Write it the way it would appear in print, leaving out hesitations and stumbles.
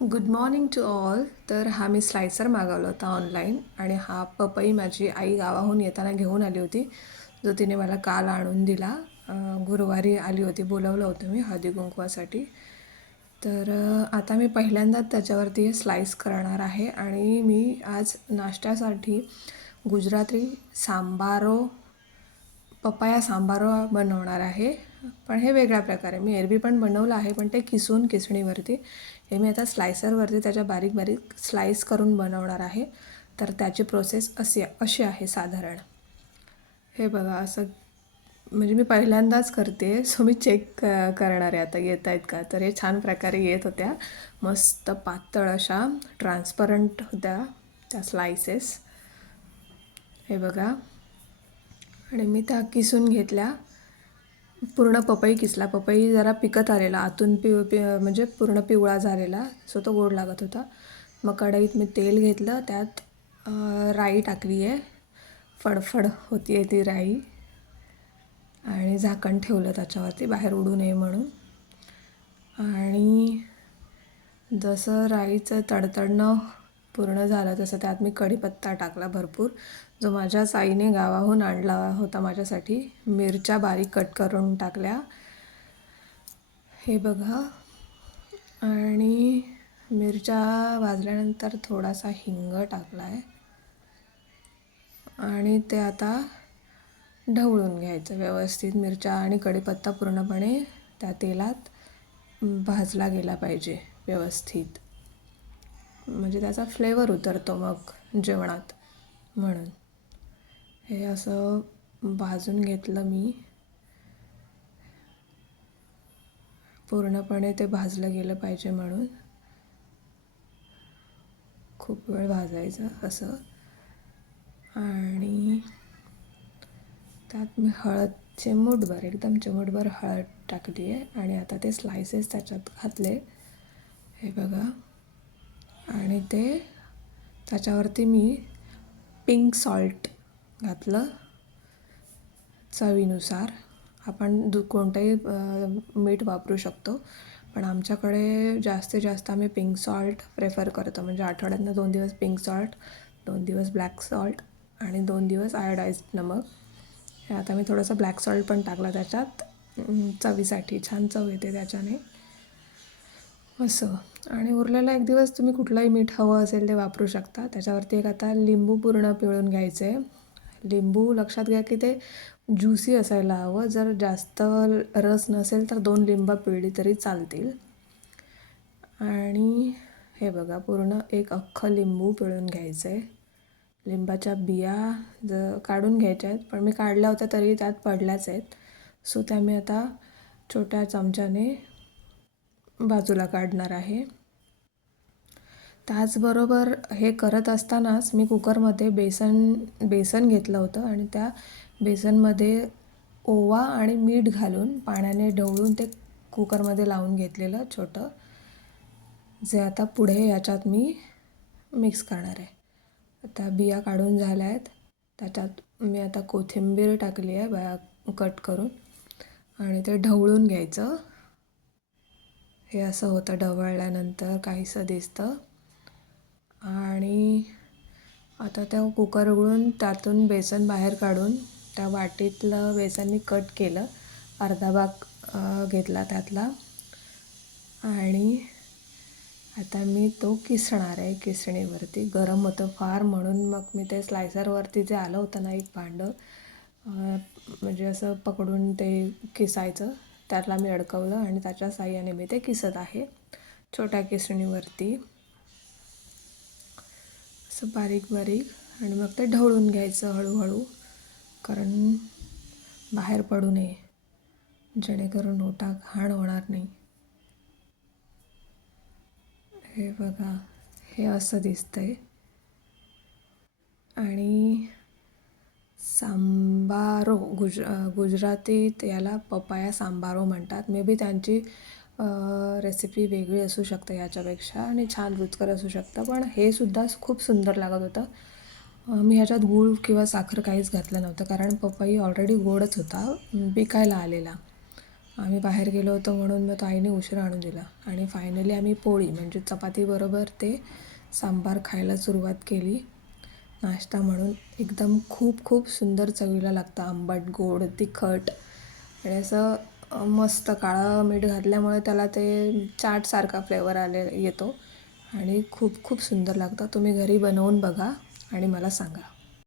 Good morning to all. तर हा मी slicer मागवला होता ऑनलाईन आणि हा पपई माझी आई गावाहून येताना घेऊन आली होती, जो तिने मला काल आणून दिला. गुरुवारी आली होती, बोलवलं होतं मी हळदी कुंकवासाठी. तर आता मी पहिल्यांदाच त्याच्यावरती स्लाईस करणार आहे आणि मी आज नाश्त्यासाठी गुजराती सांबारो पपाया सांबारो बनवणार आहे. पण हे वेगळ्या प्रकारे मी एरवी पण बनवलं आहे, पण ते किसून किसणीवरती. हे मी आता स्लायसरवरती त्याच्या बारीक बारीक स्लाईस करून बनवणार आहे. तर त्याची प्रोसेस अशी आहे साधारण. हे बघा असं, म्हणजे मी पहिल्यांदाच करते, सो मी चेक करणार आहे आता येत आहेत का. तर हे छान प्रकारे येत होत्या, मस्त पातळ अशा ट्रान्सपरंट होत्या त्या स्लायसेस. हे बघा, आणि मी त्या किसून घेतल्या. पूर्ण पपई किसला. पपई जरा पिकत आलेला, आतून म्हणजे पूर्ण पिवळा झालेला, सो तो गोड लागत होता. मग कढईत मी तेल घेतलं, त्यात राई टाकली आहे. फडफड होती आहे ती राई, आणि झाकण ठेवलं त्याच्यावरती बाहेर उडू नये म्हणून. आणि जसं राईचं तडतडणं पूर्ण झालं तसं त्यात मी कढीपत्ता टाकला भरपूर, जो माझ्याच आईने गावाहून आणला होता माझ्यासाठी. मिरच्या बारीक कट करून टाकल्या, हे बघा. आणि मिरच्या भाजल्यानंतर थोडासा हिंग टाकला आहे, आणि ते आता ढवळून घ्यायचं व्यवस्थित. मिरच्या आणि कढीपत्ता पूर्णपणे त्या तेलात भाजला गेला पाहिजे व्यवस्थित, म्हणजे त्याचा फ्लेवर उतरतो मग जेवणात. म्हणून हे असं भाजून घेतलं मी, पूर्णपणे ते भाजलं गेलं पाहिजे म्हणून खूप वेळ भाजायचं असं. आणि त्यात मी हळद चिमूटभर, एकदम चिमूटभर हळद टाकली आहे, आणि आता ते स्लायसेस त्याच्यात घातले, हे बघा. आणि ते त्याच्यावरती मी पिंक सॉल्ट घातलं चवीनुसार. आपण कोणतंही मीठ वापरू शकतो, पण आमच्याकडे जास्तीत जास्त आम्ही पिंक सॉल्ट प्रेफर करतो. म्हणजे आठवड्यातनं 2 दिवस पिंक सॉल्ट, 2 दिवस ब्लॅक सॉल्ट, आणि 2 दिवस आयोडाइज्ड नमक. हे आता मी थोडंसं ब्लॅक सॉल्ट पण टाकला त्याच्यात, चवीसाठी छान चव येते त्याच्याने असं. आणि उरलेला 1 दिवस तुम्ही कुठलंही मीठ हवं असेल ते वापरू शकता. त्याच्यावरती एक आता लिंबू पूर्ण पिळून घ्यायचं आहे. लिंबू लक्षात घ्या की ते ज्युसी असायला हवं. जर जास्त रस नसेल तर 2 लिंबं पिळली तरी चालतील. आणि हे बघा, पूर्ण एक अख्खं लिंबू पिळून घ्यायचं आहे. लिंबाच्या बिया काढून घ्यायच्या आहेत, पण मी काढल्या होत्या तरी त्यात पडल्याच आहेत, सो त्या मी आता छोट्या चमच्याने बाजूला काढणार आहे. त्याचबरोबर हे करत असतानाच मी कुकरमध्ये बेसन घेतलं होतं, आणि त्या बेसनमध्ये ओवा आणि मीठ घालून पाण्याने ढवळून ते कुकरमध्ये लावून घेतलेलं छोटं, जे आता पुढे याच्यात मी मिक्स करणार आहे. आता बिया काढून झाल्या आहेत, त्याच्यात मी आता कोथिंबीर टाकली आहे कट करून, आणि ते ढवळून घ्यायचं. हे असं होतं ढवळल्यानंतर काहीसं दिसतं. आणि आता त्या कुकर उघडून त्यातून बेसन बाहेर काढून त्या वाटीतलं बेसन मी कट केलं, अर्धा भाग घेतला त्यातला, आणि आता मी तो किसणार आहे किसणीवरती. गरम होतं फार, म्हणून मग मी ते स्लायसरवरती जे आलं होतं ना एक भांडं, म्हणजे असं पकडून ते किसायचं, त्यातला मी अडकवलं, आणि त्याच्या साहाय्याने मी ते किसत आहे छोट्या किसणीवरती असं बारीक बारीक. आणि मग ते ढवळून घ्यायचं हळूहळू, कारण बाहेर पडू नये, जेणेकरून ओटा घाण होणार नाही. हे बघा, हे असं दिसतंय. आणि सांबारो गुजरातीत याला पपाया सांबारो म्हणतात. मे बी त्यांची रेसिपी वेगळी असू शकते याच्यापेक्षा, आणि छान रुचकर असू शकतं, पण हे सुद्धा खूप सुंदर लागत होतं. मी ह्याच्यात गूळ किंवा साखर काहीच घातलं नव्हतं, कारण पपई ऑलरेडी गोडच होता विकायला आलेला. आम्ही बाहेर गेलो होतो म्हणून मग आईने उशिरा आणून दिला आणि फायनली आम्ही पोळी म्हणजे चपातीबरोबर ते सांबार खायला सुरुवात केली. नाश्ता म्हणून एकदम खूप खूप सुंदर चवीला लागतं, आंबट गोड तिखट आणि असं मस्त काळं मीठ घातल्यामुळे त्याला ते चाटसारखा फ्लेवर येतो आणि खूप खूप सुंदर लागतं. तुम्ही घरी बनवून बघा आणि मला सांगा.